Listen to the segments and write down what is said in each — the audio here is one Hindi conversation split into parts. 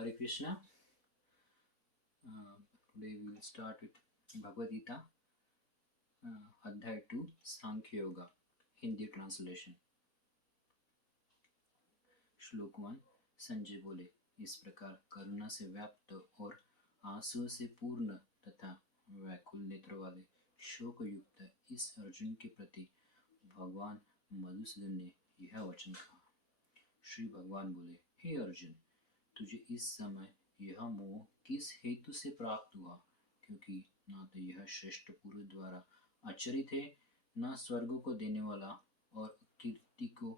Hare Krishna. Today we will start with Bhagavad Gita, Adhyay 2, Sankhya Yoga, Hindi translation. श्लोक 1. संजय बोले, इस प्रकार करुणा से व्याप्त और आंसुओं से पूर्ण तथा व्याकुल नेत्र वाले शोक युक्त इस अर्जुन के प्रति भगवान मधुसूदन ने यह वचन कहा। श्री भगवान बोले, हे अर्जुन, तुझे इस समय यह मोह किस हेतु से प्राप्त हुआ, क्योंकि न तो यह श्रेष्ठ पुरुष द्वारा आचरित है, न स्वर्ग को देने वाला और कीर्ति को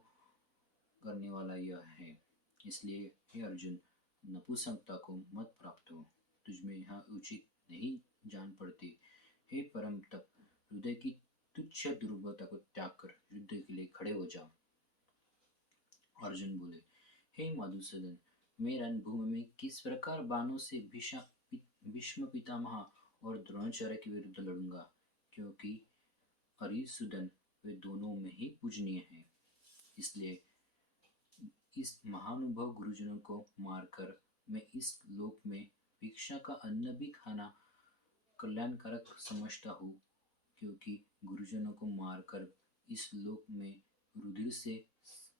करने वाला यह है। इसलिए हे अर्जुन, नपुंसकता को मत प्राप्त हो, तुझमें यह उचित नहीं जान पड़ती। हे परम तप, हृदय की तुच्छ दुर्बलता को त्याग कर युद्ध के लिए खड़े हो जाओ। अर्जुन बोले, हे मधुसूदन, मैं रणभूमि में किस प्रकार बाणों से भीष्म पितामह और द्रोणाचार्य के विरुद्ध लड़ूंगा, क्योंकि अरिसुदन वे दोनों में ही पूजनीय हैं। इसलिए इस महानुभव गुरुजनों को मारकर मैं इस लोक में भिक्षा का अन्न भी खाना कल्याणकारक समझता हूँ, क्योंकि गुरुजनों को मारकर इस लोक में रुधिर से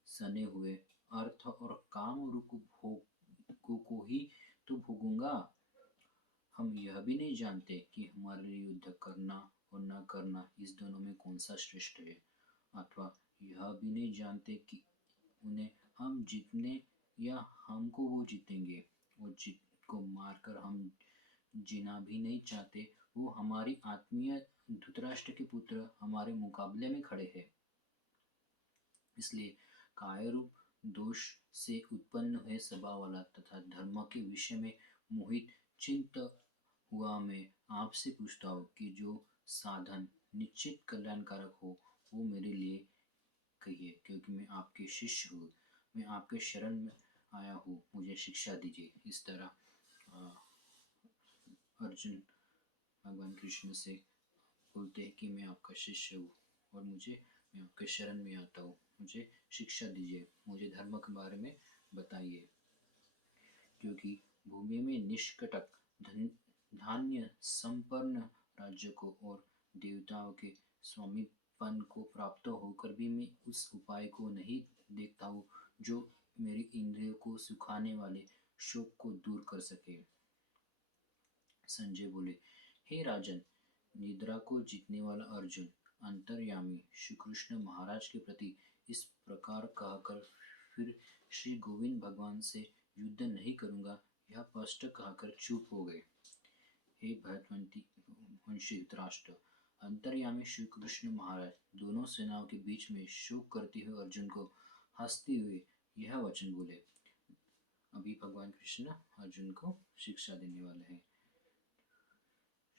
सने हुए अर्थ और काम रूप भोगों को ही तो भोगूंगा। हम यह भी नहीं जानते कि हमारे लिए युद्ध करना और न करना इस दोनों में कौन सा श्रेष्ठ है, अथवा यह भी नहीं जानते कि उन्हें हम जीतने या हमको वो जीतेंगे। वो जिनको मारकर हम जीना भी नहीं चाहते, वो हमारी आत्मीय धृतराष्ट्र के पुत्र हमारे मुकाबले में खड़े हैं। इसलिए कायरूप दोष से उत्पन्न हुए स्वभाव वाला तथा धर्म के विषय में मोहित चिंत हुआ मैं आपसे पूछता हूँ कि जो साधन निश्चित कल्याणकारक हो वो मेरे लिए कहिए, क्योंकि मैं आपके शिष्य हूँ, मैं आपके शरण में आया हूँ, मुझे शिक्षा दीजिए। इस तरह अर्जुन भगवान कृष्ण से बोलते हैं कि मैं आपका शिष्य हूँ और मैं आपके शरण में आता हूँ, मुझे शिक्षा दीजिए, मुझे धर्म के बारे में बताइए। क्योंकि भूमि में निष्कटक धान्य संपन्न राज्य को और देवताओं के स्वामीपन को प्राप्त होकर भी मैं उस उपाय को नहीं देखता हूँ जो मेरी इंद्रियों को सुखाने वाले शोक को दूर कर सके। संजय बोले, हे राजन, निद्रा को जीतने वाला अर्जुन अंतर्यामी श्री कृष्ण महाराज के प्रति इस प्रकार कहकर फिर श्री गोविंद भगवान से युद्ध नहीं करूंगा यह स्पष्ट कहकर चुप हो गए। हे भरतवंशी धृतराष्ट्र, अंतर्यामी श्री कृष्ण महाराज दोनों सेनाओं के बीच में शोक करते हुए अर्जुन को हंसते हुए यह वचन बोले। अभी भगवान कृष्ण अर्जुन को शिक्षा देने वाले हैं।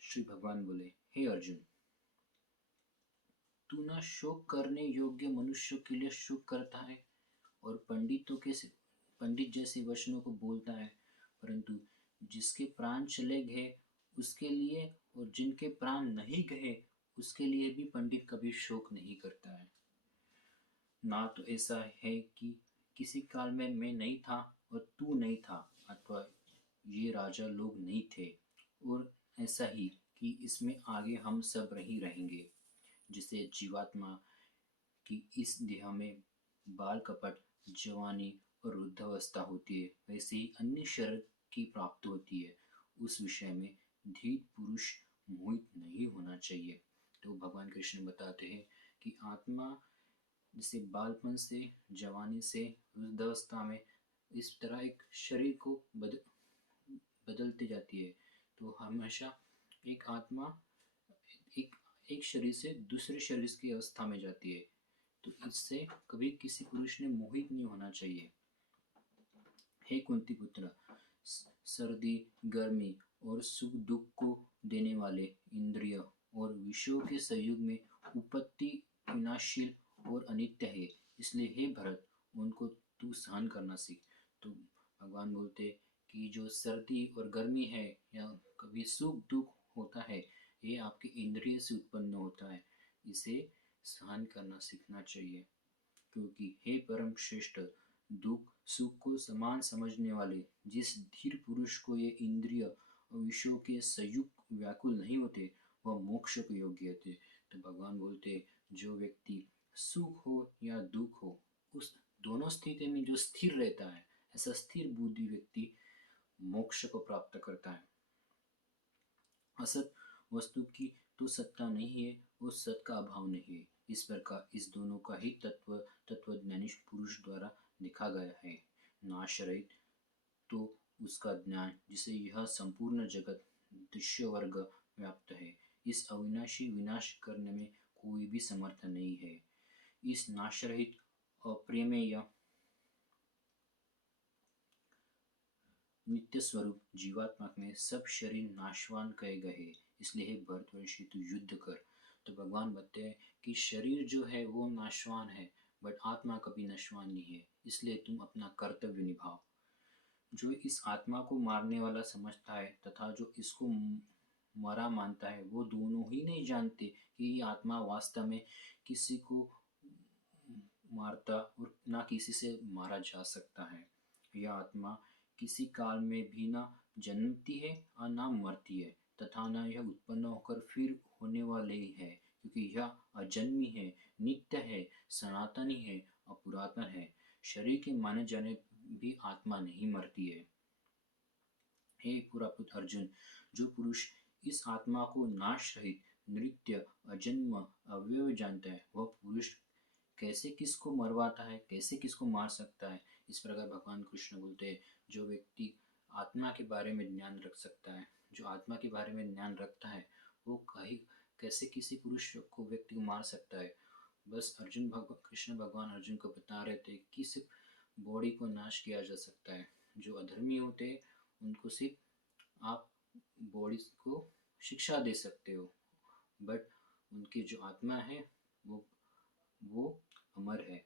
श्री भगवान बोले, हे अर्जुन, तू न शोक करने योग्य मनुष्यों के लिए शोक करता है और पंडित जैसे वचनों को बोलता है, परंतु जिसके प्राण चले गए उसके लिए और जिनके प्राण नहीं गए उसके लिए भी पंडित कभी शोक नहीं करता है। ना तो ऐसा है कि किसी काल में मैं नहीं था और तू नहीं था, अथवा ये राजा लोग नहीं थे, और ऐसा ही कि इसमें आगे हम सब नहीं रहेंगे। जिसे जीवात्मा की इस देह में बाल कपट, जवानी और वृद्धावस्था होती है, वैसे ही अन्य शरीर की प्राप्ति होती है। उस विषय में धीर पुरुष मोहित नहीं होना चाहिए। तो भगवान कृष्ण बताते हैं कि आत्मा जैसे बालपन से, जवानी से, वृद्धावस्था में इस तरह एक शरीर को बदलती जाती है। तो हमेशा एक आत्मा एक शरीर से दूसरे शरीर की अवस्था में जाती है। तो इससे कभी किसी पुरुष ने मोहित नहीं होना चाहिए। हे कुंती पुत्र, सर्दी, गर्मी और सुख दुख को देने वाले इंद्रिय और विषयों के संयोग में उपत्ति विनाशील और अनित्य है। इसलिए हे भरत, उनको तू सहन करना सीख। तो भगवान बोलते कि जो सर्दी और गर्मी है या कभी सुख दुख होता है, ये आपके इंद्रिय से उत्पन्न होता है, इसे सहन करना सीखना चाहिए। क्योंकि हे परम श्रेष्ठ, दुख सुख को समान समझने वाले जिस धीर पुरुष को ये इंद्रिय और विषयों के संयुक्त व्याकुल नहीं होते, वह मोक्ष को योग्य होते। तो भगवान बोलते, जो व्यक्ति सुख हो या दुख हो, उस दोनों स्थिति में जो स्थिर रहता है, ऐसा स्थिर बुद्धि व्यक्ति मोक्ष को प्राप्त करता है। असत वस्तु की तो सत्ता नहीं है, वो सत का अभाव नहीं है। इस प्रकार इस दोनों का ही तत्वज्ञानी पुरुष द्वारा देखा गया है। नाश रहित तो उसका ज्ञान जिसे यह संपूर्ण जगत दृश्य वर्ग व्याप्त है, इस अविनाशी विनाश करने में कोई भी समर्थ नहीं है। इस नाश रहित अप्रेमेय नित्य स्वरूप जीवात्मा में सब शरीर नाशवान कहे गए, इसलिए हे भरतवंशी तू युद्ध कर। तो भगवान बताते हैं कि शरीर जो है वो नाशवान है, बट आत्मा कभी नाशवान नहीं है, इसलिए तुम अपना कर्तव्य निभाओ। जो इस आत्मा को मारने वाला समझता है तथा जो इसको मरा मानता है, वो दोनों ही नहीं जानते कि ये आत्मा वास्तव में किसी को मारता और ना किसी से मारा जा सकता है। यह आत्मा किसी काल में भी ना जन्मती है और ना मरती है, तथा न यह उत्पन्न होकर फिर होने वाली है, क्योंकि यह अजन्मी है, नित्य है, सनातनी है और पुरातन है। शरीर के माने जाने भी आत्मा नहीं मरती है। हे पुरापुत अर्जुन, जो पुरुष इस आत्मा को नाश रहित, नित्य, अजन्म, अव्यय जानता है, वह पुरुष कैसे किसको मरवाता है, कैसे किसको मार सकता है। इस प्रकार भगवान कृष्ण बोलते हैं, जो व्यक्ति आत्मा के बारे में ज्ञान रख सकता है, जो आत्मा के बारे में ज्ञान रखता है, वो कहीं कैसे किसी पुरुष को व्यक्ति को मार सकता है। बस कृष्ण भगवान अर्जुन को बता रहे थे कि सिर्फ बॉडी को नाश किया जा सकता है। जो अधर्मी होते हैं उनको सिर्फ आप बॉडी को शिक्षा दे सकते हो, बट उनकी जो आत्मा है वो अमर है।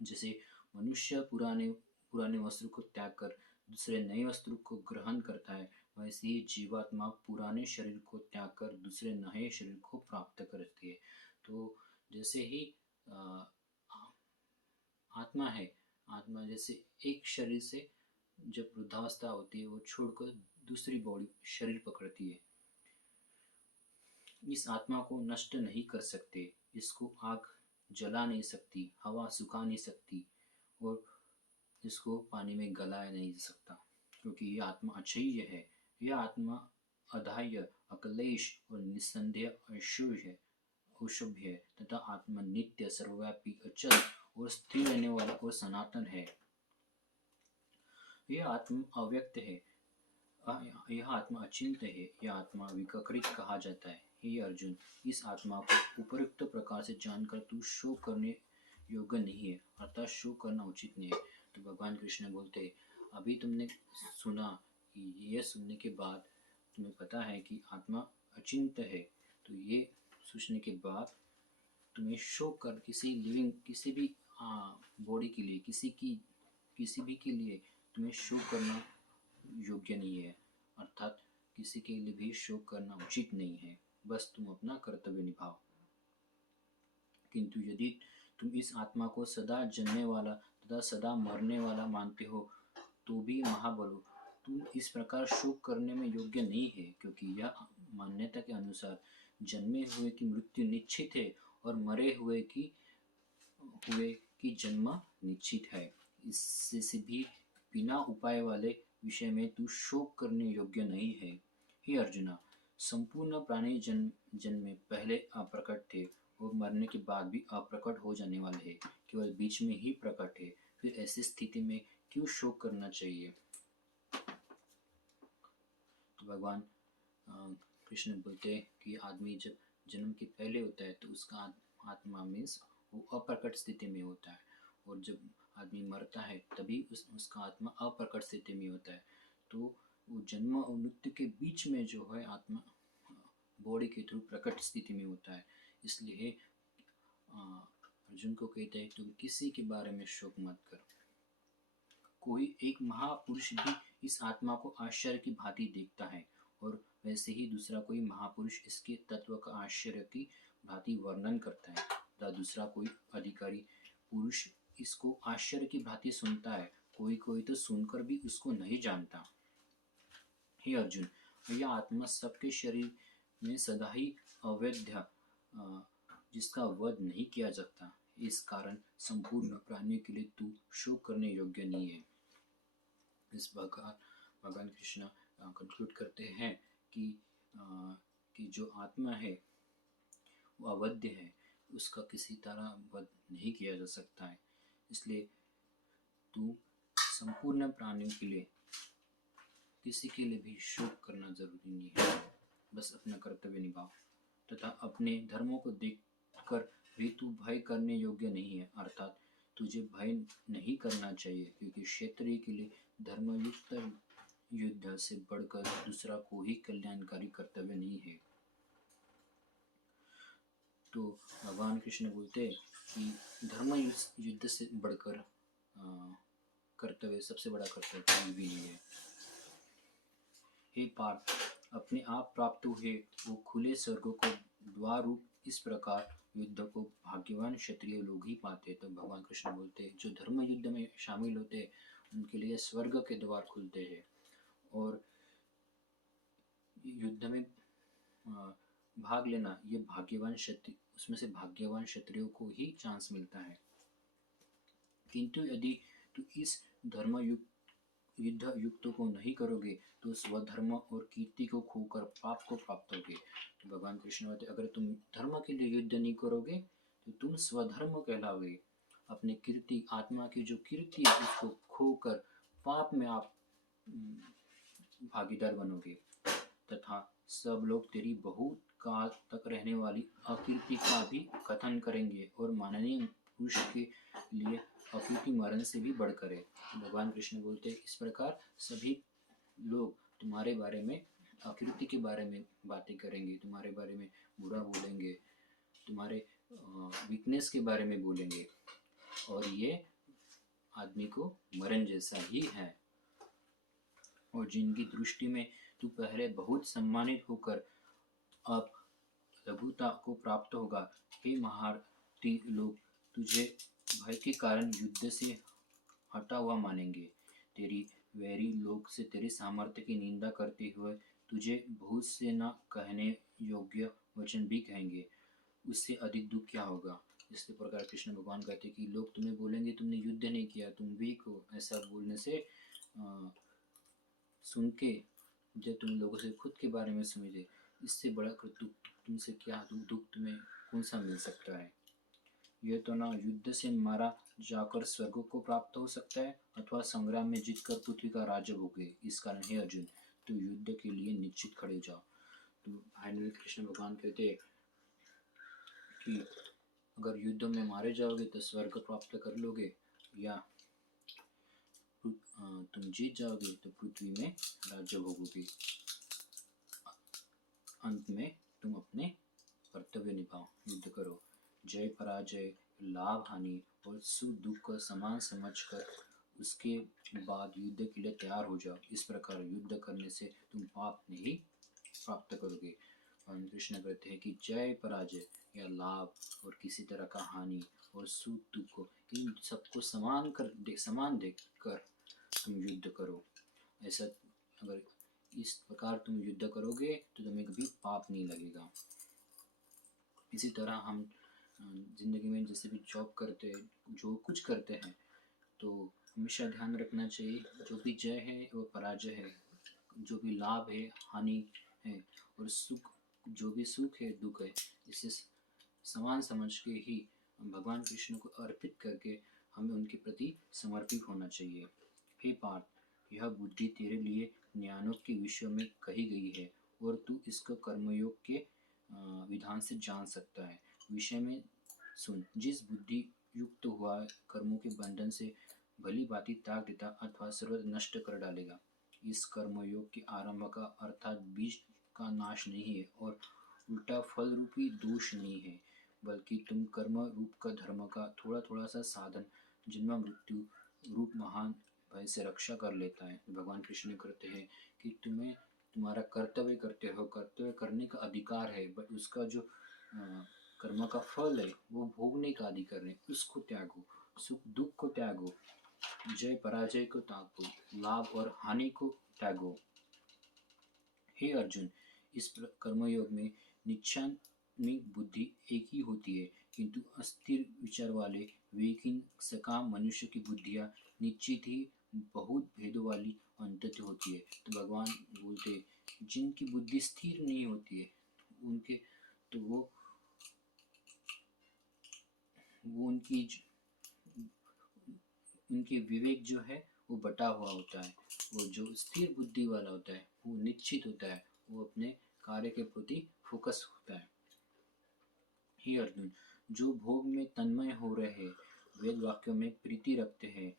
जैसे मनुष्य पुराने पुराने वस्त्र को त्याग कर दूसरे नए वस्त्र को ग्रहण करता है, वैसे ही जीवात्मा पुराने शरीर को त्याग कर दूसरे नए शरीर को प्राप्त करती है। तो जैसे ही आत्मा है, आत्मा जैसे एक शरीर से जब वृद्धावस्था होती है वो छोड़कर दूसरी बॉडी शरीर पकड़ती है। इस आत्मा को नष्ट नहीं कर सकते, इसको आग जला नहीं सकती, हवा सुखा नहीं सकती और इसको पानी में गलाया नहीं सकता, क्योंकि यह आत्मा अक्षय है। यह आत्मा अधाह्य, अक्लेश और निस्संदेह अशुभ है तथा आत्मा नित्य, सर्वव्यापी, अचल और स्थिर रहने वाला और सनातन है। यह आत्मा अव्यक्त है, यह आत्मा अचिंत्य है, यह आत्मा विकृत कहा जाता है। हे अर्जुन, इस आत्मा को उपयुक्त प्रकार से जानकर तू शोक करने योग्य नहीं है, अर्थात शोक करना उचित नहीं है। तो भगवान कृष्ण बोलते हैं, अभी तुमने सुना कि यह सुनने के बाद तुम्हें पता है कि आत्मा अचिंत्य है, तो ये सोचने के बाद तुम्हें शोक कर किसी भी बॉडी के लिए, किसी भी के लिए तुम्हें शोक करना योग्य नहीं है, अर्थात किसी के लिए भी शोक करना उचित नहीं है। बस तुम अपना कर्तव्य निभाओ। किंतु यदि तुम इस आत्मा को सदा जन्मने वाला तथा सदा मरने वाला मानते हो, तो भी महाबलो, तुम इस प्रकार शोक करने में योग्य नहीं है, क्योंकि यह मान्यता के अनुसार जन्मे हुए की मृत्यु निश्चित है और मरे हुए की जन्म निश्चित है। इससे भी बिना उपाय वाले विषय में तू शोक करने योग्य नहीं है। हे अर्जुना, संपूर्ण प्राणी जन्म में पहले अप्रकट थे और मरने के बाद भी अप्रकट हो जाने वाले हैं, केवल बीच में ही प्रकट है। फिर ऐसी स्थिति में क्यों शोक करना चाहिए। तो भगवान कृष्ण बोलते हैं कि आदमी जब जन्म के पहले होता है तो उसका आत्मा मीन्स वो अप्रकट स्थिति में होता है, और जब आदमी मरता है तभी उसका आत्मा अप्रकट स्थिति में होता है। तो वो जन्म और मृत्यु के बीच में जो है आत्मा बॉडी के थ्रू प्रकट स्थिति में होता है। इसलिए अर्जुन को कहता है तुम किसी के बारे में शोक मत कर। कोई एक महापुरुष भी इस आत्मा को आश्चर्य की भांति देखता है, और वैसे ही दूसरा कोई महापुरुष इसके तत्व का आश्चर्य की भांति वर्णन करता है, तथा दूसरा कोई अधिकारी पुरुष इसको आश्चर्य की भांति सुनता है, कोई कोई तो सुनकर भी उसको नहीं जानता। हे अर्जुन, यह आत्मा सबके शरीर में सदा ही अवैध, जिसका वध नहीं किया सकता, इस कारण संपूर्ण प्राणियों के लिए तू शोक करने योग्य नहीं है। इस प्रकार भगवान कृष्ण कंक्लूड करते हैं कि कि जो आत्मा है वो अवध्य है, उसका किसी तरह वध नहीं किया जा सकता है। इसलिए तू संपूर्ण प्राणियों के लिए, किसी के लिए भी शोक करना जरूरी नहीं है। बस अपना कर्तव्य निभाओ तथा अपने धर्मों को देखकर भी तू भय करने योग्य नहीं है, अर्थात तुझे भय नहीं करना चाहिए, क्योंकि क्षत्रिय के लिए धर्मयुक्त युद्ध से बढ़कर दूसरा कोई कल्याणकारी कर्तव्य नहीं है। तो भगवान कृष्ण बोलते हैं कि धर्म युद्ध से बढ़कर कर्तव्य, सबसे बड़ा कर्तव्य कोई भी नहीं है। हे पार्थ, अपने आप प्राप्त हुए वो खुले स्वर्ग को द्वार रूप इस प्रकार युद्ध को भाग्यवान क्षत्रिय लोग ही पाते। तो भगवान कृष्ण बोलते हैं जो धर्म युद्ध में शामिल होते हैं उनके लिए स्वर्ग के द्वार खुलते हैं, और युद्ध में भाग लेना ये भाग्यवान क्षत्रिय, उसमें से भाग्यवान क्षत्रियों को ही चांस मिलता है। किंतु यदि तू इस धर्म युद्ध युक्त को नहीं करोगे तो स्वधर्म और कीर्ति को खोकर पाप को प्राप्त होगे। तो भगवान कृष्ण कहते अगर तुम धर्म के लिए युद्ध नहीं करोगे तो तुम स्वधर्म कहलाओगे, अपनी कीर्ति, आत्मा की जो कीर्ति है उसको खोकर पाप में आप भागीदार बनोगे, तथा सब लोग तेरी बहुत काल तक रहने वाली अकीर्ति का भी कथन करेंगे और माननीय पुरुष के लिए अकीर्ति मरण से भी बढ़कर है। भगवान कृष्ण बोलते हैं इस प्रकार सभी लोग तुम्हारे बारे में, अकीर्ति के बारे में बातें करेंगे, तुम्हारे बारे में बुरा बोलेंगे, तुम्हारे वीकनेस के बारे में बोलेंगे, और ये आदमी को मरण जैसा ही है। और जिनकी दृष्टि में तू पहले बहुत सम्मानित होकर अब लघुता को प्राप्त होगा, हे महारथी लोग तुझे भय के कारण युद्ध से हटा हुआ मानेंगे। तेरी वैरी लोग से तेरे सामर्थ्य की निंदा करते हुए तुझे बहुत से न कहने योग्य वचन भी कहेंगे, उससे अधिक दुख क्या होगा। इसी प्रकार कृष्ण भगवान कहते कि लोग तुम्हें बोलेंगे तुमने युद्ध नहीं किया, तुम वीक हो, ऐसा बोलने से सुन के जब तुम लोगों से खुद के बारे में समझे, इससे बड़ा दुख तुमसे क्या दुख तुम्हें कौन सा मिल सकता है। यह तो ना युद्ध से मारा जाकर स्वर्ग को प्राप्त हो सकता है अथवा संग्राम में जीतकर पृथ्वी का राज्य भोगे। इस कारण हे अर्जुन तो युद्ध के लिए निश्चित खड़े जाओ। तो फाइनली कृष्ण भगवान कहते हैं कि अगर युद्ध में मारे जाओगे तो स्वर्ग प्राप्त कर लोगे, या तुम जीत जाओगे तो पृथ्वी में राज्य भोगोगे। अंत में तुम अपने कर्तव्य निभाओ, युद्ध करो। जय पराजय, लाभ हानि और सुख दुख को समान समझकर उसके बाद युद्ध के लिए तैयार हो जाओ। इस प्रकार युद्ध करने से तुम पाप नहीं प्राप्त करोगे। भगवान कृष्ण कहते हैं कि जय पराजय या लाभ और किसी तरह का हानि और सुख दुख को, इन सबको समान देखकर तुम युद्ध करो। ऐसा अगर इस प्रकार तुम युद्ध करोगे तो तुम्हें कभी पाप नहीं लगेगा। इसी तरह हम जिंदगी में जैसे भी जॉब करते हैं, जो कुछ करते हैं, तो हमेशा ध्यान रखना चाहिए जो भी जय है वो पराजय है, जो भी लाभ है हानि है, और सुख, जो भी सुख है दुख है, इसे समान समझ के ही भगवान कृष्ण को अर्पित करके हमें उनके प्रति समर्पित होना चाहिए। हे पार्थ, यह बुद्धि तेरे लिए ज्ञानों के विषय में कही गई है और तू इसको कर्मयोग के विधान से जान सकता है। विषय में सुन, जिस बुद्धि युक्त हुआ कर्मों के बंधन से भली भांति त्याग देता अथवा सर्वथा नष्ट कर डालेगा। इस कर्मयोग के आरंभ का अर्थात बीज का नाश नहीं है और उल्टा फल रूपी दोष नहीं है, बल्कि तुम कर्म रूप का धर्म का थोड़ा थोड़ा सा साधन जन्म मृत्यु रूप महान भय से रक्षा कर लेता है। भगवान कृष्ण कहते हैं कि तुम्हें तुम्हारा कर्तव्य करते हो, कर्तव्य करने का अधिकार है, बट उसका जो कर्म का फल है वो भोगने का अधिकार है, उसको त्यागो। सुख दुख को त्यागो, जय पराजय को त्यागो, लाभ और हानि को त्यागो। हे अर्जुन, इस कर्मयोग में निश्चयात्मिक बुद्धि एक ही होती है, किंतु अस्थिर विचार वाले वेकिन सकाम मनुष्य की बुद्धियां निश्चित ही बहुत भेदों वाली अंतत होती है। तो भगवान बोलते जिनकी बुद्धि स्थिर नहीं होती है उनके तो वो उनके विवेक जो है वो बटा हुआ होता है। वो जो स्थिर बुद्धि वाला होता है वो निश्चित होता है, वो अपने कार्य के प्रति फोकस होता है। हे अर्जुन, जो भोग में तन्मय हो रहे वेद वाक्यों में प्रीति रखते हैं,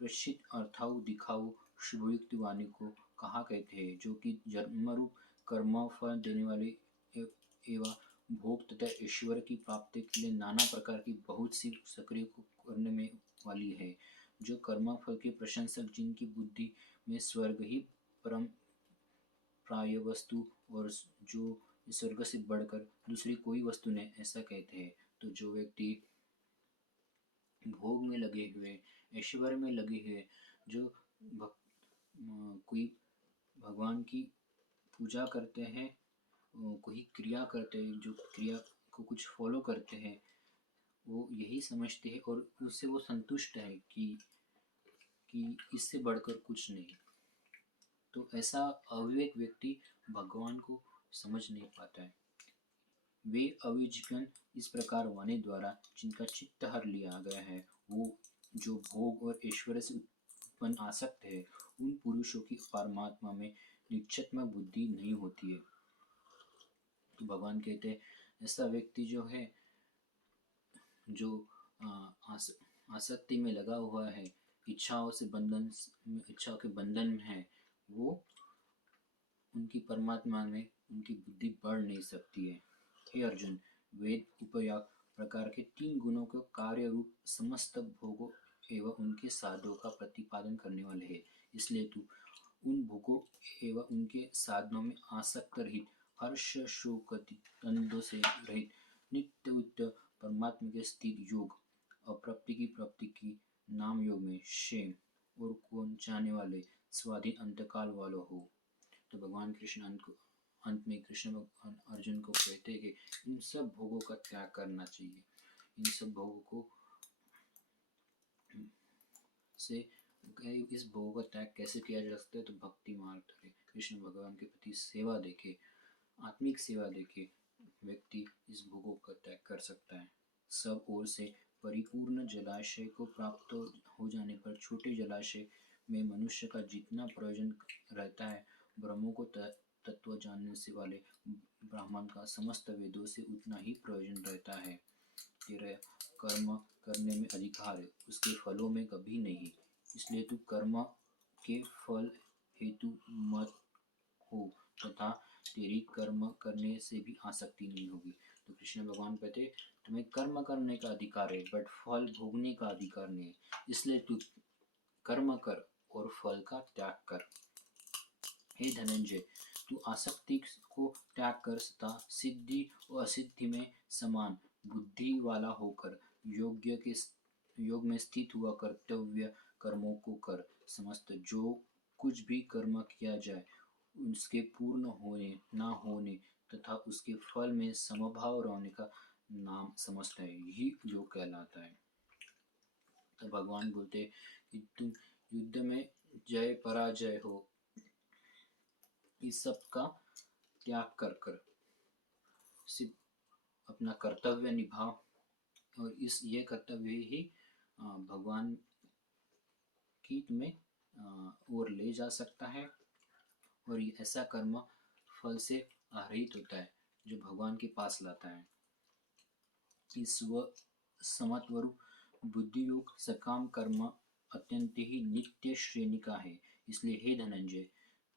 प्रसिद्ध अर्थाऊ दिखाऊ शुभयुक्त वाणी को कहा कहते हैं, जो कि जन्मरूप कर्म फल देने वाले एवं भोग तथा ईश्वर की प्राप्ति के लिए नाना प्रकार की बहुत सी सक्रिय को करने में वाली है, जो कर्म फल के प्रशंसक जिनकी बुद्धि में स्वर्ग ही परम प्राय वस्तु और जो स्वर्ग से बढ़कर दूसरी कोई वस्तु नहीं ऐसा कहते हैं। तो जो व्यक्ति भोग में लगे हुए, ऐश्वर्य में लगे हुए, जो कोई भगवान की पूजा करते हैं, कोई क्रिया करते हैं, जो क्रिया को कुछ फॉलो करते हैं, वो यही समझते हैं और उससे वो संतुष्ट है कि इससे बढ़कर कुछ नहीं। तो ऐसा अविवेक व्यक्ति भगवान को समझ नहीं पाता है। वे अविज्ञान इस प्रकार वाणी द्वारा जिनका चित्त हर लिया गया है, वो जो भोग और ऐश्वर्य से उत्पन्न आसक्त है, उन पुरुषों की परमात्मा में निश्चयात्मक बुद्धि नहीं होती है। तो भगवान कहते हैं ऐसा व्यक्ति जो है, जो आसक्ति में लगा हुआ है, इच्छाओं के बंधन में है, वो उनकी परमात्मा में उनकी बुद्धि बढ़ नहीं सकती है। हे अर्जुन, वेद उपयोग प्रकार के 3 गुणों को कार्य रूप समस्त भोगों एवं उनके साधनों का प्रतिपादन करने वाले हैं। इसलिए तू उन भोगों एवं उनके साधनों में आसक्त रहित, हर्ष शोक द्वंद्व से रहित, नित्य उत्तर परमात्मा के स्थित योग, अप्राप्ति की प्राप्ति की नाम योग में क्षेम और कौन चाहने वाले स्वाधीन अंतकाल वालों हो। तो भगवान कृष्ण अंत में कृष्ण भगवान अर्जुन को कहते हैं कि इन सब भोगों का त्याग करना चाहिए। इन सब भोगों को से इस भोगों का त्याग कैसे किया जा सकता है? तो भक्ति मार्ग धरे, कृष्ण भगवान के प्रति सेवा देके, आत्मिक सेवा देके व्यक्ति इस भोगों का त्याग कर सकता है। सब ओर से परिपूर्ण जलाशय को प्राप्त हो जाने पर छोटे जलाशय में मनुष्य का जितना प्रयोजन रहता है, ब्रह्मों को तत्व जानने से वाले ब्राह्मण का समस्त वेदों से उतना ही प्रयोजन रहता है। तेरा कर्म करने में अधिकार है, उसके फलों में कभी नहीं। इसलिए तू कर्म के फल हेतु मत हो तथा तेरी कर्म करने से भी आसक्ति नहीं होगी। तो कृष्ण भगवान कहते तुम्हें कर्म करने का अधिकार है, बट फल भोगने का अधिकार नहीं है। इसलिए तू कर्म कर और फल का त्याग कर। हे धनंजय, तू आसक्ति को त्याग कर तथा सिद्धि और असिद्धि में समान बुद्धि वाला होकर योग में स्थित हुआ कर्तव्य कर्मों को कर। समस्त जो कुछ भी कर्म किया जाए उसके पूर्ण होने ना होने तथा उसके फल में समभाव रहने का नाम समझता है, यही योग कहलाता है। तो भगवान बोलते कि तुम युद्ध में जय पराजय हो, इस सब का त्याग कर कर सिर्फ अपना कर्तव्य निभाओ, और ये कर्तव्य ही भगवान की तुम्हें ओर ले जा सकता है। और ऐसा कर्म फल से रहित होता है जो भगवान के पास लाता है। इस समत्वरूप बुद्धि योग सकाम कर्म अत्यंत ही नित्य श्रेणी का है। इसलिए हे धनंजय,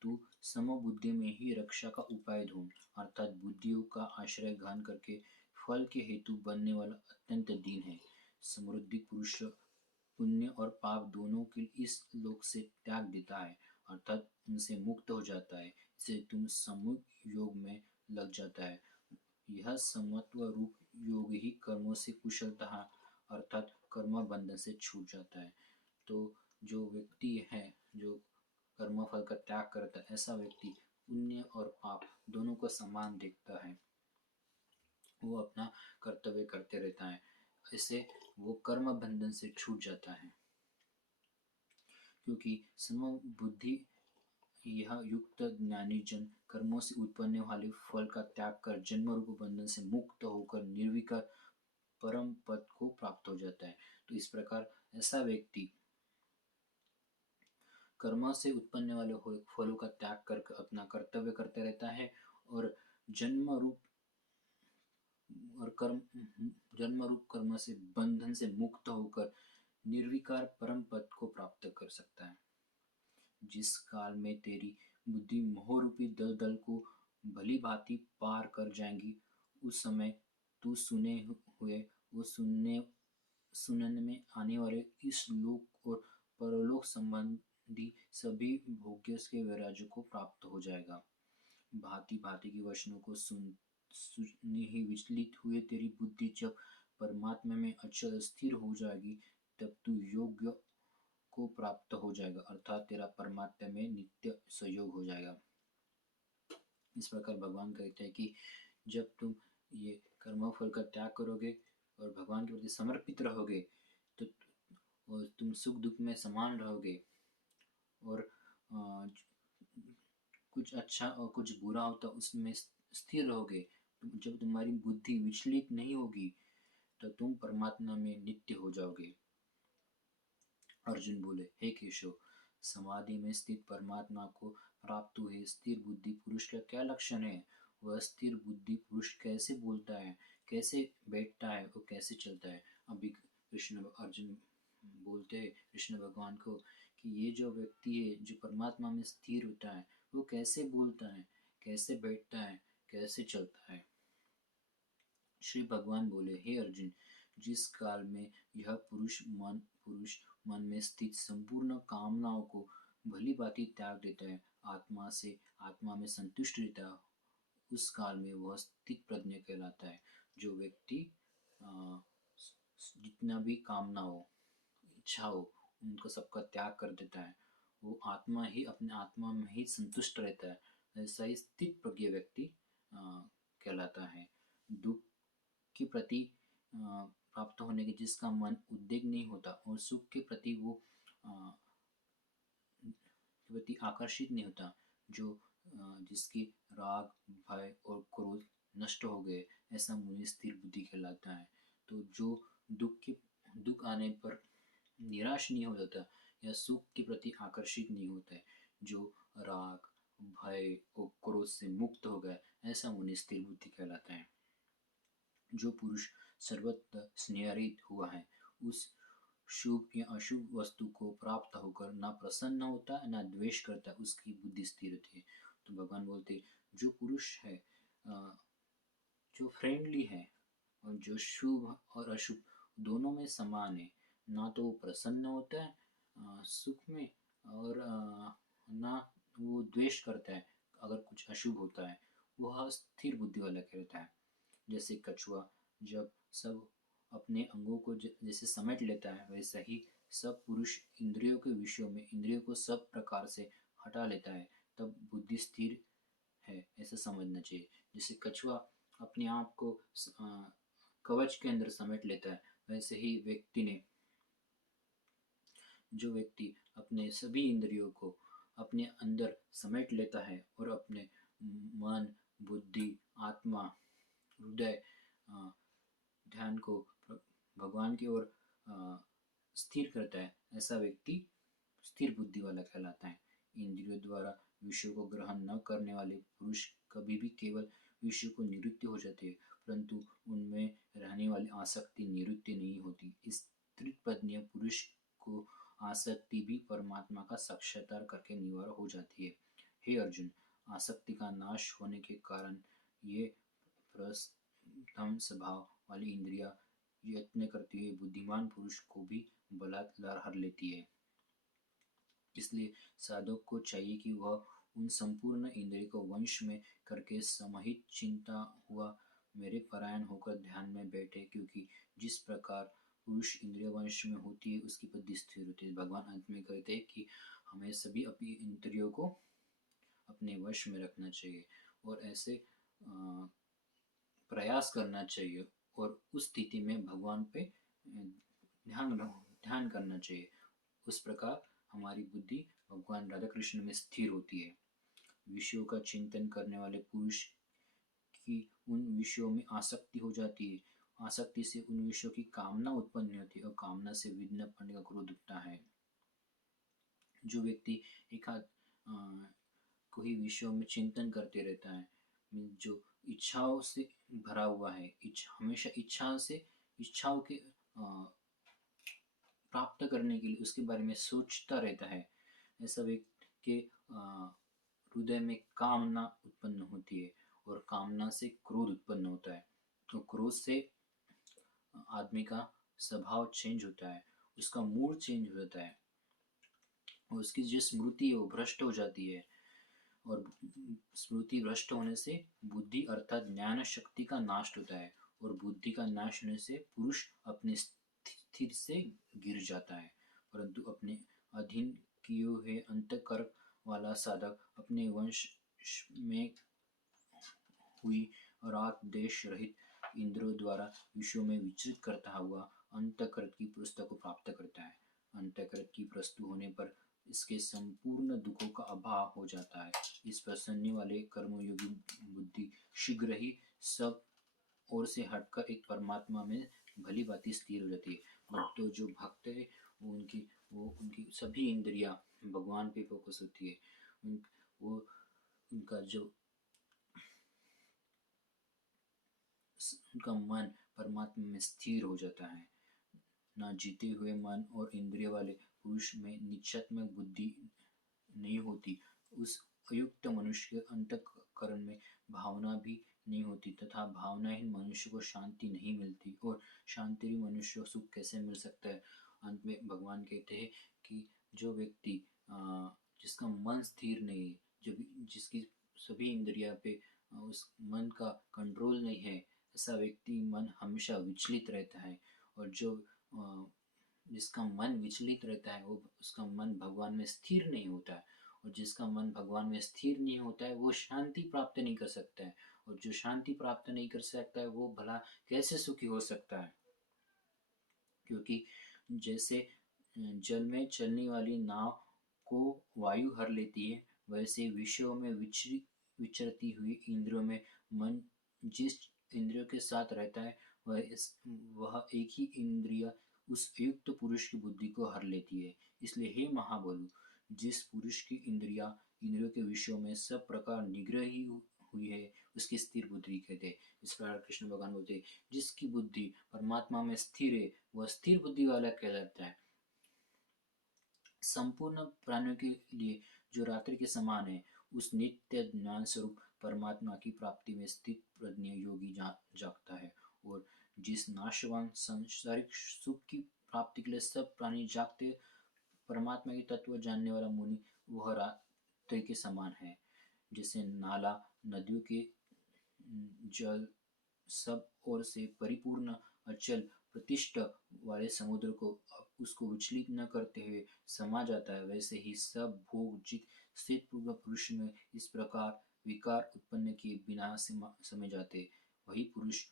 तू समबुद्धि में ही रक्षा का उपाय ढूंढ, अर्थात बुद्धियों का आश्रय ग्रहण करके फल के हेतु बनने वाला अत्यंत दीन है। समृद्धि पुरुष पुण्य और पाप दोनों के इस लोक से त्याग देता है, अर्थात उनसे मुक्त हो जाता है। इसे तुम समूह योग में लग जाता है। यह समत्व रूप योग ही कर्मों से कुशलता अर्थात कर्म बंधन से छूट जाता है। तो जो व्यक्ति है जो कर्म फल का त्याग करता है, ऐसा व्यक्ति पुण्य और पाप दोनों को समान देखता है। वो अपना कर्तव्य करते रहता है, इससे वो कर्म बंधन से छूट जाता है। क्योंकि समबुद्धि यह युक्त ज्ञानी जन कर्मों से उत्पन्न वाले फल का त्याग कर जन्म रूप बंधन से मुक्त होकर निर्विकार परम पद को प्राप्त हो जाता है। तो इस प्रकार ऐसा व्यक्ति कर्म से उत्पन्न वाले फलों का त्याग कर अपना कर्तव्य करते रहता है और जन्म रूप जन्म रूप कर्म से बंधन से मुक्त होकर निर्विकार परम पद को प्राप्त कर सकता है। जिस काल में तेरी बुद्धि मोह रूपी दलदल को भली भांति पार कर जाएगी, उस समय तू सुने हुए वो सुनने में आने वाले इस लोक और परलोक संबंधी सभी भोग्य के वैराग्य को प्राप्त हो जाएगा। भांति भांति के वचनों को सुनने ही विचलित हुए तेरी बुद्धि जब परमात्मा में अचल स्थिर हो जाएगी, तब तू योग्य को प्राप्त हो जाएगा, अर्थात तेरा परमात्मा में नित्य सहयोग हो जाएगा। इस प्रकार भगवान कहते हैं कि जब तुम ये कर्म फल का त्याग करोगे और भगवान के प्रति समर्पित रहोगे, तो और तुम सुख दुख में समान रहोगे और कुछ अच्छा और कुछ बुरा होता उसमें स्थिर रहोगे। जब तुम्हारी बुद्धि विचलित नहीं होगी, तो तुम परमात्मा में नित्य हो जाओगे। अर्जुन बोले, हे केशव, समाधि में स्थित परमात्मा को प्राप्त हुए स्थिर बुद्धि पुरुष का क्या लक्षण है? वह स्थिर बुद्धि पुरुष कैसे बोलता है, कैसे बैठता है और कैसे चलता है? अभी अर्जुन बोलते हैं कृष्ण भगवान को कि ये जो व्यक्ति है जो परमात्मा में स्थिर होता है, वो कैसे बोलता है, कैसे बैठता है, कैसे चलता है। श्री भगवान बोले, हे अर्जुन, जिस काल में यह पुरुष मन में स्थित संपूर्ण कामनाओं को भली भांति त्याग देता है, आत्मा में संतुष्ट रहता है, उस काल में वह स्थित प्रज्ञ कहलाता है। जो व्यक्ति जितना भी कामना हो, इच्छा हो, उनको सबका त्याग कर देता है, वो अपने आत्मा में ही संतुष्ट रहता है, ऐसा ही स्थित प्रज्ञ व्यक्ति कहलाता है। दुख के प्रति प्राप्त होने के जिसका मन उद्वेग नहीं होता और सुख के प्रति वो प्रति आकर्षित नहीं होता, जो जिसकी राग भय और क्रोध नष्ट हो गए, ऐसा मुनि स्थिर बुद्धि कहलाता है। तो जो दुख आने पर निराश नहीं हो जाता या सुख के प्रति आकर्षित नहीं होता है, जो राग भय और क्रोध से मुक्त हो गया, ऐसा मुनि स्थिर बुद्धि कहलाता है। जो पुरुष सर्वत्र स्नेहरहित हुआ है, उस शुभ या अशुभ वस्तु को प्राप्त होकर ना प्रसन्न होता ना द्वेष करता, उसकी बुद्धि स्थिर होती है। तो भगवान बोलते, जो पुरुष है जो फ्रेंडली है और जो शुभ और अशुभ दोनों में समान है, ना तो वो प्रसन्न होता है सुख में और ना वो द्वेष करता है अगर कुछ अशुभ होता है, वह स्थिर बुद्धि वाला कहता है। जैसे कछुआ जब सब अपने अंगों को जैसे समेट लेता है, वैसा ही सब पुरुष इंद्रियों के विषयों में इंद्रियों को सब प्रकार से हटा लेता है, तब बुद्धि स्थिर है, ऐसा समझना चाहिए। जैसे कछुआ अपने आप को कवच के अंदर समेट लेता है, वैसे ही जो व्यक्ति अपने सभी इंद्रियों को अपने अंदर समेट लेता है और अपने मन, बुद्धि, आत्मा, हृदय, ध्यान को भगवान की ओर स्थिर करता है, ऐसा व्यक्ति स्थिर बुद्धि वाला कहलाता है। इंद्रियों द्वारा विषयों को ग्रहण न करने वाले पुरुष कभी भी केवल विषयों को निवृत्ति हो जाते हैं, परंतु उनमें रहने वाली आसक्ति निवृत्ति नहीं होती। इस स्थिर प्रज्ञ पुरुष को आसक्ति भी परमात्मा का साक्षात्कार करके निवार हो जाती है। हे अर्जुन, आसक्ति का नाश होने के कारण ये प्रस्थम स्वभाव वाली इंद्रियां यत्न करती हुई बुद्धिमान पुरुष को भी बलात्कार हर लेती है। इसलिए साधक को चाहिए कि वह उन संपूर्ण इंद्रिय को वंश में करके समाहित चिंता हुआ मेरे परायण होकर ध्यान में बैठे, क्योंकि जिस प्रकार पुरुष इंद्रिय वश में होती है उसकी बुद्धि स्थिर होती है। भगवान अंत में कहते हैं कि हमें सभी अपनी इंद्रियों को अपने वश में रखना चाहिए और ऐसे प्रयास करना चाहिए और उस स्थिति में भगवान पे ध्यान करना चाहिए। उस प्रकार हमारी बुद्धि भगवान राधा कृष्ण में स्थिर होती है। विषयों का चिंतन करने वाले पुरुष की उन विषयों में आसक्ति हो जाती है। आसक्ति से उन विषयों की कामना उत्पन्न होती है और कामना से विघ्नपन का क्रोध उठता है। जो व्यक्ति एकाध कोई विषयों में चिंतन करते रहता है, जो इच्छाओं से भरा हुआ है, हमेशा इच्छाओं के प्राप्त करने के लिए उसके बारे में सोचता रहता है, ऐसा व्यक्ति के हृदय में कामना उत्पन्न होती है और कामना से क्रोध उत्पन्न होता है। तो क्रोध से आदमी का स्वभाव चेंज होता है, उसका मूड चेंज हो जाता है और उसकी जो स्मृति है वो भ्रष्ट हो जाती है और स्मृति भ्रष्ट होने से बुद्धि अर्थात ज्ञान शक्ति का नाश होता है और बुद्धि का नाश होने से पुरुष अपने स्थिर से गिर जाता है। परंतु अपने अधीन किए हुए अंतःकरण वाला साधक अपने वंश में हुई राग देश रहित इंद्रियों द्वारा विश्व में विचरित करता हुआ अंतःकरण की पुस्तक को प्राप्त करता है। अंतःकरण की प्रस्तुत होने पर इसके संपूर्ण दुखों का अभाव हो जाता है। इस पर सुनने वाले कर्मयोगी बुद्धि शीघ्र ही सब ओर से हटकर एक परमात्मा में भली भांति स्थिर हो जाती है। तो जो भक्त है उनकी सभी इंद्रियां भगवान पे फोकस होती है। वो उनका जो उनका मन परमात्मा में स्थिर हो जाता है। ना जीते हुए मन और इंद्रिय वाले पुरुष में निश्चयात्मक बुद्धि नहीं होती। उस अयुक्त मनुष्य के अंतःकरण में भावना भी नहीं होती तथा भावनाहीन मनुष्य को शांति नहीं मिलती और शांति मनुष्य को सुख कैसे मिल सकता है। अंत में भगवान कहते हैं कि जो व्यक्ति जिसका मन स्थिर नहीं है, जिसकी सभी इंद्रिया पे उस मन का कंट्रोल नहीं है, ऐसा व्यक्ति मन हमेशा विचलित रहता है और जो जिसका मन विचलित रहता है वो उसका मन भगवान में स्थिर नहीं होता है और जिसका मन भगवान में स्थिर नहीं होता है वो शांति प्राप्त नहीं कर सकता है और जो शांति प्राप्त नहीं कर सकता है वो भला कैसे सुखी हो सकता है। क्योंकि जैसे जल में चलने वाली नाव को वायु हर लेती है वैसे विषयों में विचरती हुई इंद्रियों में मन जिस इंद्रियों के साथ रहता है वह एक ही इंद्रिय उस युक्त पुरुष की बुद्धि को हर लेती है। इसलिए हे महाबलु, जिस पुरुष की इंद्रियों के विषयों में सब प्रकार निग्रही हुई है उसकी स्थिर बुद्धि कहते हैं। इस प्रकार कृष्ण भगवान बोलते हैं जिसकी बुद्धि परमात्मा में स्थिर है वह स्थिर बुद्धि वाला कहलाता है। संपूर्ण प्राणियों के लिए जो रात्रि के समान है उस नित्य ज्ञान स्वरूप परमात्मा की प्राप्ति में स्थित प्रज्ञ योगी जागता है और जिस नाशवान सांसारिक सुख की प्राप्ति के लिए सब प्राणी जागते परमात्मा के तत्व जानने वाला मुनि वह रात्रि के समान है। जैसे नाला नदियों के जल सब ओर से परिपूर्ण अचल प्रतिष्ठ वाले समुद्र को उसको विचलित न करते हुए समा जाता है वैसे ही सब भोग जित स्थित पूर्व पुरुष में इस प्रकार विकार उत्पन्न किए बिना समय जाते वही पुरुष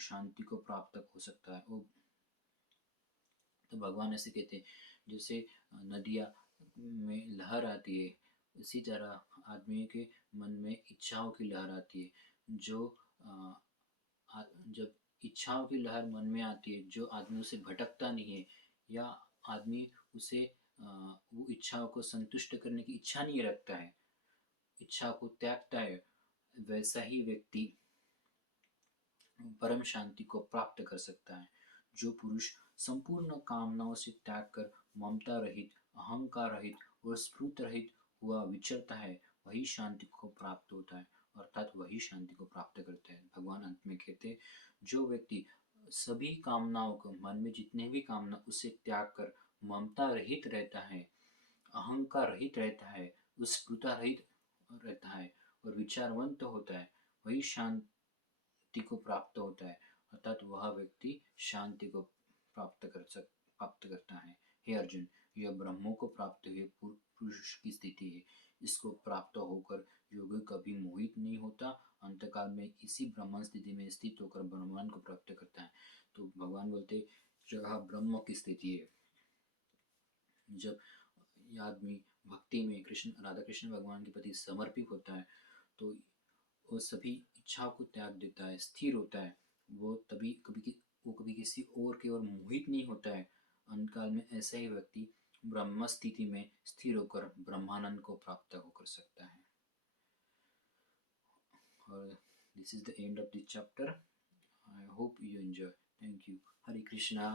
शांति को प्राप्त हो सकता है। तो भगवान ऐसे कहते हैं जैसे नदियाँ में लहर आती है उसी तरह आदमी के मन में इच्छाओं की लहर आती है। जो जब इच्छाओं की लहर मन में आती है जो आदमी उसे भटकता नहीं है या आदमी उसे वो इच्छाओं को संतुष्ट करने की इच्छा नहीं रखता है, इच्छा को त्यागता है, वैसा ही व्यक्ति परम शांति को प्राप्त कर सकता है। जो पुरुष संपूर्ण कामनाओं से त्याग कर ममता रहित अहंकार रहित और स्फूर्त रहित हुआ विचरता है वही शांति को प्राप्त होता है अर्थात वही शांति को प्राप्त करता है। भगवान अंत में कहते हैं जो व्यक्ति सभी कामनाओं को मन में जितने भी कामना उसे त्याग कर ममता रहित रहता है, अहंकार रहित रहता है, स्फूर्ता रहित रहता है और विचारवंत होता है वही शांति को प्राप्त होता है अर्थात वह व्यक्ति शांति को प्राप्त करता है। हे अर्जुन, यह ब्रह्मों को प्राप्त हुए पुरुष की स्थिति है। इसको प्राप्त होकर योगी कभी मोहित नहीं होता, अंतकाल में इसी ब्रह्म स्थिति में स्थित होकर भगवान को प्राप्त करता है। तो भगवान बोलते जहाँ ब्रह्म की स्थिति है, जब यह आदमी भक्ति में राधा कृष्ण भगवान के प्रति समर्पित होता है तो वो सभी इच्छाओं को त्याग देता है, स्थिर होता है। वो कभी किसी और की ओर मोहित नहीं होता है। अंतकाल में ऐसा ही व्यक्ति ब्रह्म स्थिति में स्थिर होकर ब्रह्मानंद को प्राप्त होकर सकता है। और this is the end of this chapter. I hope you enjoy. Thank you. Hare Krishna.